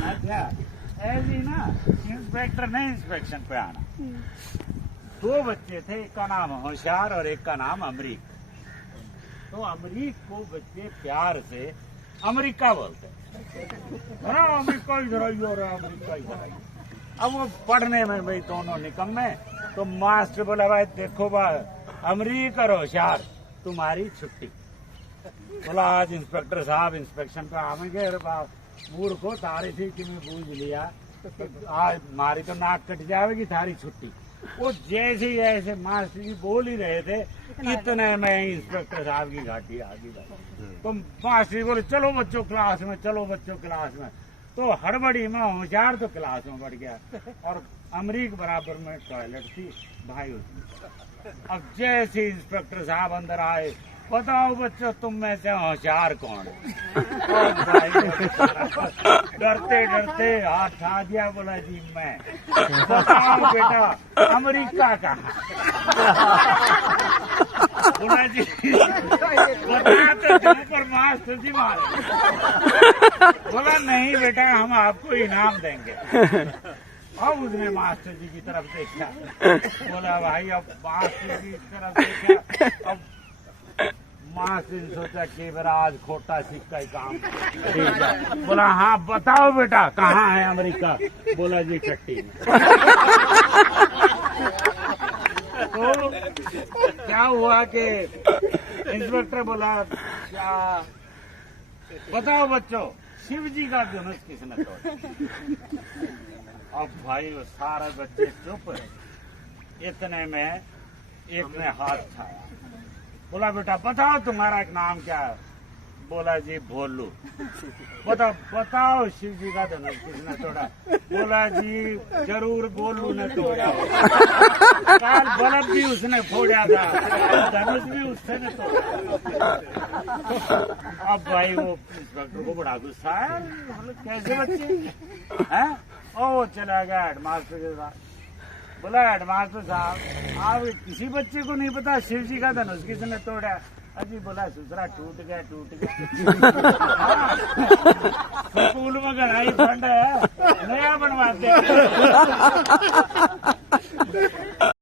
अच्छा ऐसी ना इंस्पेक्टर ने इंस्पेक्शन पे आना। दो बच्चे थे, एक का नाम होशियार और एक का नाम अमरीक। तो अमरीक को बच्चे प्यार से अमेरिका बोलते हैं, अमेरिका इधर आई हो रहा, अमेरिका इधर आई। अब वो पढ़ने में भाई दोनों निकम्मे। तो मास्टर बोला भाई देखो भाई अमरीक और होशियार तुम्हारी छुट्टी। बोला आज इंस्पेक्टर साहब इंस्पेक्शन पे आवेंगे। मूड को तारी थी कि मैं बूझ लिया, आज मारी तो नाक कट जाएगी थारी छुट्टी। वो जैसे ही ऐसे मास्टर जी बोल ही रहे थे इतने में इंस्पेक्टर साहब की घाटी आ गई। तो मास्टर जी बोले चलो बच्चों क्लास में, चलो बच्चों क्लास में। तो हड़बड़ी में होशियार तो क्लास में बढ़ गया और अमरीक बराबर में टॉयलेट थी भाई उसमें। अब जैसे इंस्पेक्टर साहब अंदर आए, बताओ बच्चों तुम में से होशियार कौन है? डरते डरते हाथ उठा दिया, बोला जी मैं। बताओ बेटा अमेरिका का? बोला जी बताते तुम पर मास्टर जी मारे। बोला नहीं बेटा हम आपको इनाम देंगे। अब उसने मास्टर जी की तरफ देखा, बोला भाई अब मास्टर जी की तरफ देखा। अब मास्टर जी सोचा कि मेरा आज खोटा सिक्का ही काम ठीक है। बोला हाँ बताओ बेटा कहाँ है अमेरिका? बोला जी चट्टी में। तो क्या हुआ कि इंस्पेक्टर बोला क्या बताओ बच्चों शिव जी का धनुष किसने तोड़ा? अब भाई वो सारे बच्चे चुप है। इतने में एक ने हाथ उठाया, बोला बेटा बताओ तुम्हारा नाम क्या है? बोला जी भोलू। बताओ शिव जी का धनुष किसने तोड़ा? बोला जी जरूर गोलू ने तोड़ा। काल बल्ब भी उसने फोड़ा था, धनुष भी उसने तोड़ा। अब भाई वो इंस्पेक्टर को बड़ा गुस्सा है, कैसे बच्चे हैं? ओ चला गया हेडमास्टर के साथ। बोला हेडमास्टर साहब आप किसी बच्चे को नहीं पता शिव जी का धनुष किसने तोड़ा? अजी बोला दूसरा टूट गया स्कूल में गढ़ाई फंड है, नया बनवाते हैं।